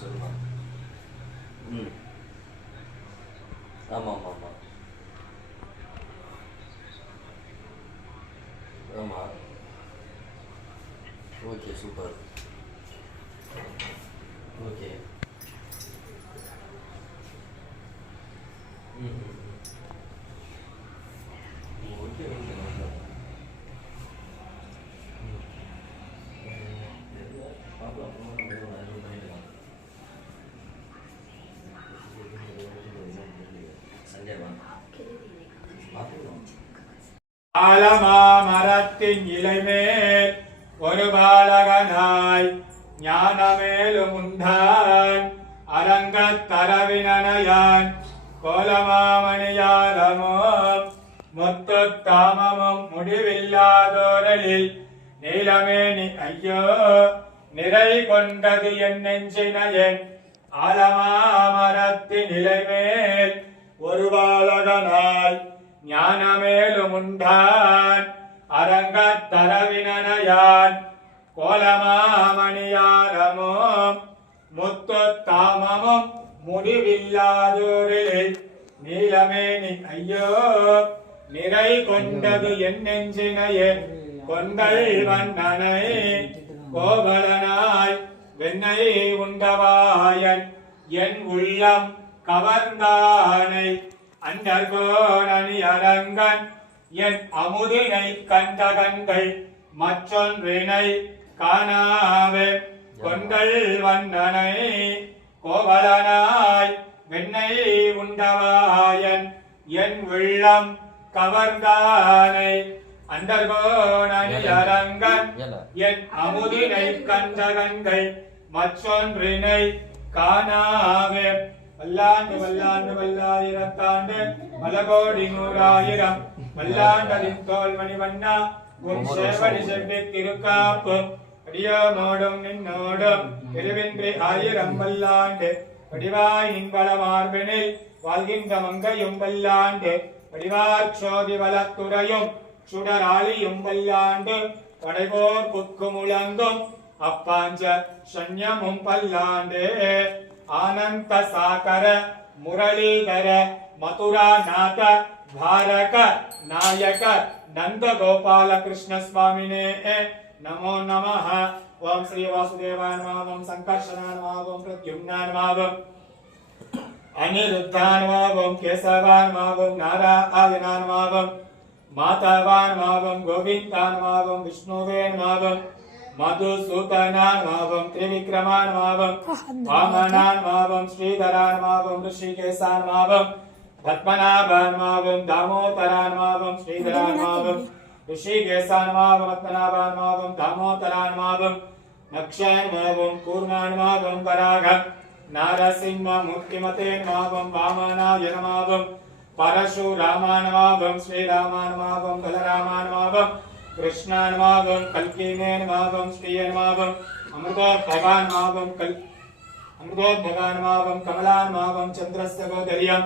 சொல்லுமா. ம் ஆமாம் ஆமாம் ஆமாம் ஆமாம். Okay super. ஓகே. ம் ஓகே ஓகே ஓகே. ஆலமாமரத்தின் இலைமேல் ஒரு பாலகனாய் ஞானமேலும் உண்டான் அரங்கத் தரவினனையான் கோலமாமணியாரமும் முத்து தாமமும் முடிவில்லாதோரலில் நீலமேனி ஐயோ நிறை கொண்டது என் நெஞ்சினையன் ஆலமாமரத்தின் இலைமேல் ஒரு பாலகனாய் ஞானமேலும் உண்டான் அரங்கத் தரவினனையான் கோலமாமணியாரமும் முத்து தாமமும் முடிவில்லாதோரில் நீலமேனி ஐயோ நிறை கொண்டது என் நெஞ்சினையே கொண்டல் வண்ணனை கோவலனாய் வெண்ணை உண்டவாயன் என் உள்ளம் கவர்ந்தானை அண்டர்கோணி அரங்கன் என் அமுதினை கண்ட கண்கள் மற்றொன்றினை காணாவே கொண்டல் வண்ணனை கோவலனாய் வெண்ணை உண்டவாயன் என் உள்ளம் கவர்ந்தானை அண்டர்கோணி அரங்கன் என் அமுதினை கண்ட கண்கள் மற்றொன்றினை காணாவே வல்லாண்டு வல்லாண்டு வல்லாயிரத்தாண்டு மலகோடி நூறாயிரம் வல்லாண்டதின் தோல் மணிவண்ணா உன் சேவடி செவ்வி திருக்காப்பு அடியோமோடும் நின்னோடும் பிரிவின்றி ஆயிரம் வல்லாண்டு வடிவாய் நின்பல மார்பினில் வாழ்கின்ற மங்கையும் வல்லாண்டு வடிவார் சோதி வளத்துறையும் சுடராளியும் வல்லாண்டு படைபோர் புக்கு முழங்கும் அப்பாஞ்ச சன்யமும் பல்லாண்டு ஆனந்த சாகர முரளீதர மதுராநாத பாரக நாயக நந்த கோபால கிருஷ்ண சுவாமினே நமோ நமः. ஓம் ஸ்ரீ வாசுதேவாய நமः. ஓம் சங்கர்ஷணாய நமः. ஓம் பிரத்யும்னாய நமः. அனிருத்தாய நமः. ஓம் கேசவாய நமः. ஓம் நாராயணாய நமः. மாதவாய நமः. ஓம் கோவிந்தாய நமः. ஓம் விஷ்ணுவே நமः. மதுசூதனாய நமः. திரிவிக்ரமாய நமः. வாமனாய நமः. ஸ்ரீதராய நமः. ரிஷிகேசாய நமः. பத்மநாபாய நமः. தாமோதராய நமः. ஸ்ரீதராய நமः. ரிஷிகேசாய நமः. பத்மநாபாய நமः. தாமோதராய நமः. நக்ஷாய நமः. கூர்மாய நமः. வராக நாரசிம்ம மூர்த்திமதே நமः. வாமனாய நமः. பரசுராமாய நமः. ஸ்ரீராமாய நமः. பலராமாய நமः. कृष्णाय नमः. कल्किने नमः. श्रीये नमः. अमृतोद्भवाय नमः. अमृतोद्भवाय नमः. कमलाय नमः. चन्द्रस्य गोदर्यं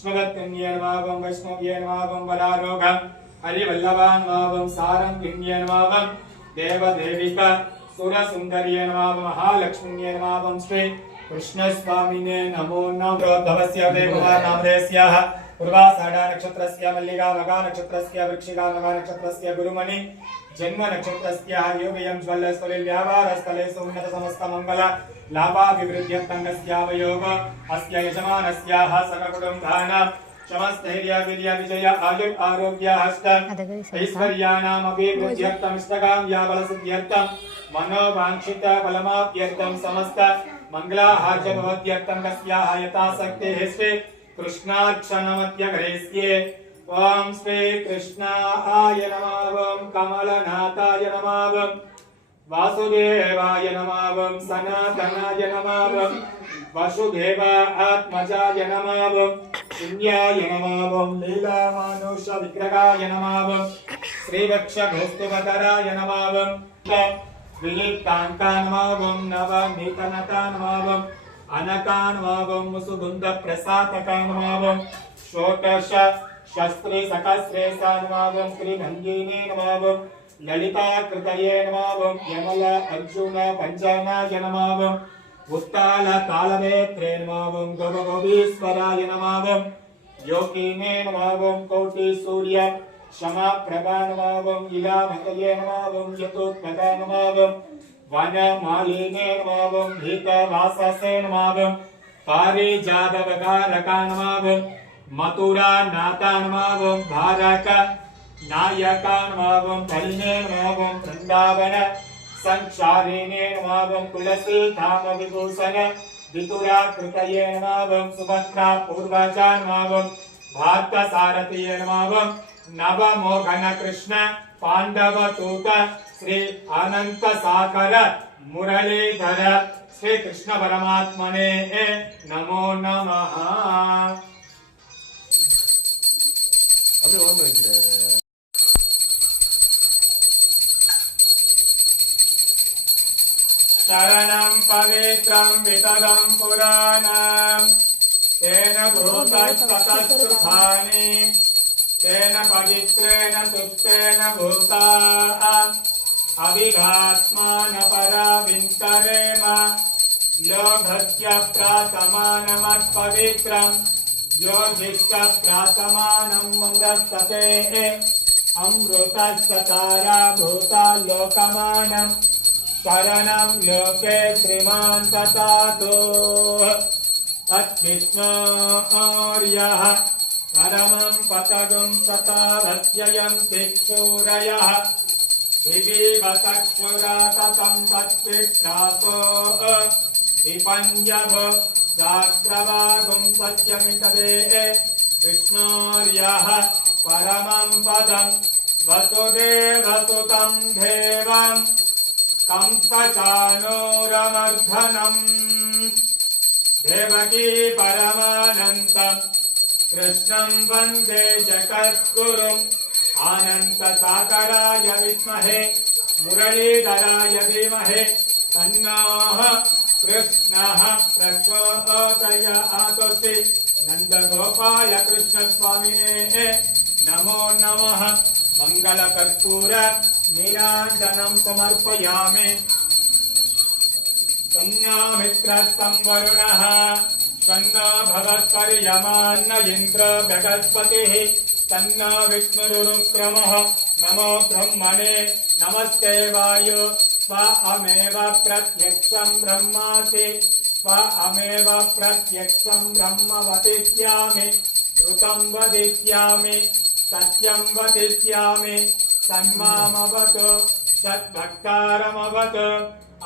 स्मगत्कन्ये नमः. वैष्णव्ये नमः. वरारोगं हरिवल्लभाय नमः. सारङ्गिन्ये नमः. देवदेविका सुरसुन्दर्ये नमः. महालक्ष्म्ये नमः. श्री कृष्णस्वामिने नमो नमः. भवस्य देवनामदेस्याः पूर्वाषाढा नक्षत्रस्य मल्लिका मघा नक्षत्रस्य वृक्षिका मघा नक्षत्रस्य गुरुमणि जन्म नक्षत्रस्य योगयं ज्वलस्थले व्यापारस्थले सुन्नत समस्त मंगल लाभाभिवृद्ध्यन्तङ्गस्यावयोग अस्य यजमानस्याः सककुटुम्बानां समस्तैर्य वीर्य विजय आयुर् आरोग्य हस्त ऐश्वर्याणामभिवृद्ध्यर्थं इष्टकाम्याबलसिद्ध्यर्थं मनोवाञ्छित बलमाप्यर्थं समस्त मंगलाहार्य भवत्यर्थं कस्याः यथाशक्तिः श्री कृष्णार्चनमध्यगरेस्ये ओम श्री कृष्णाय नमः. ओम कमलनाथाय नमः. वासुदेवाय नमः. सनातनाय नमः. वसुदेव आत्मजाय नमः. पुण्याय नमः. लीलामानुष विग्रहाय नमः. श्रीवक्षघोस्तुभधराय नमः. विलिप्ताङ्का नमः. नवनीतनता नमः. अनकान्वावं मुसुगुंद प्रसादकान्वावं षोडश शस्त्री सकस्रेशान्वावं श्री नंदिनी नमावं ललिता कृतये नमावं यमल अर्जुन पंचनाय नमावं उत्ताल तालमेत्रे नमः ओं गोपगोपीश्वराय नमः ओं योगिने नमः ओं कोटि सूर्य क्षमा प्रभा नमः ओं इलामतये नमः ओं यतोत्पदा नमः ओं वनमालिने नमः ओं भीतवाससे नमः ओं पारिजातवकारका नमः ओं मथुरा नाथा नमः ओं भारक नायका नमः ओं धरिणे नमः ओं वृंदावन संचारिणे नमः ओं तुलसी धाम विभूषण विदुरा कृतये नमः ओं सुभद्रा पूर्वजा नमः ओं भारत सारथिये नमः ओं नवमोहन कृष्ण पांडव दूत श्री अनंत सागर मुरलीधर श्री कृष्ण परमात्मने नमो नमः। அப்படியே ஓரமா வச்சிரு. शरणं पवित्रं विततं पुराणं तेन भूतस्ततस्तुतानि तेन पवित्रेण सुप्तेन भूता अभिघात्मान पराविन्तरेम लोभस्य प्रासमानमत्पवित्रं योजिष्ट प्रासमानं मृतस्ते अमृतस्तारा भूता लोकमानं शरणं लोके श्रीमान् ततातो तद्विष्णोर्यः परमं पतगं सता भस्ययं तिक्षूरयः दिवीव चक्षुरा ततं तत्पित्रासो विपञ्जव चाक्रवागुं सत्यमितदे विष्णोर्यः परमं पदं वसुदेवसुतं देवम् कंसचानूरमर्धनम् देवकी परमानन्तम् कृष्णं वन्दे जगद्गुरुम् आनन्तसागराय विद्महे मुरलीधराय धीमहि तन्नः कृष्णः प्रचोदयात्। नन्दगोपाल कृष्णस्वामिने नमो नमः। मंगलकर्पूर नीराञ्जनं समर्पयामि। संज्ञामित्रसंवरुणः शन्नो भवत्पर्यमान्न इन्द्र बृहस्पतिः तन्नो विष्णुरुक्रमः। नमो ब्रह्मणे नमस्ते वायो त्वमेव प्रत्यक्षं ब्रह्मासि त्वमेव प्रत्यक्षं ब्रह्म वदिष्यामि ऋतं वदिष्यामि सत्यं वदिष्यामि तन्मामवतु सद्भक्तारमवतु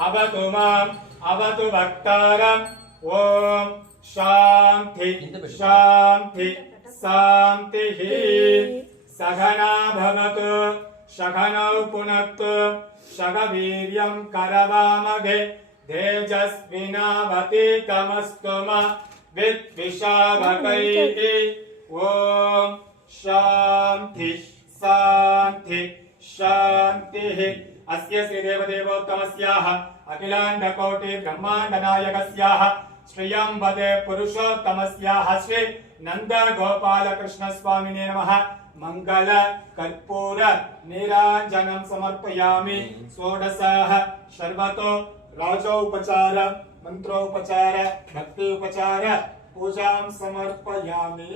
अवतु माम् अवतु भक्तारम्। ओम शांति शांति शांतिः। सहना भवतु सहनौ पुनक्तु सह वीर्यं करवामहे तेजस्विनावतीतमस्तु मा विद्विषावकैः। ओम शांति शांति शांतिः। अस्य श्रीदेवदेवोत्तमस्याः अखिलाण्डकोटि ब्रह्माण्डनायकस्याः श्रियं वदे पुरुषोत्तमस्याः श्री नन्दगोपालकृष्णस्वामिने नमः। मंगल कर्पूर नीराञ्जनं समर्पयामि। षोडशः सर्वतो राजोपचार मंत्रोपचार भक्ति उपचार पूजां समर्पयामि।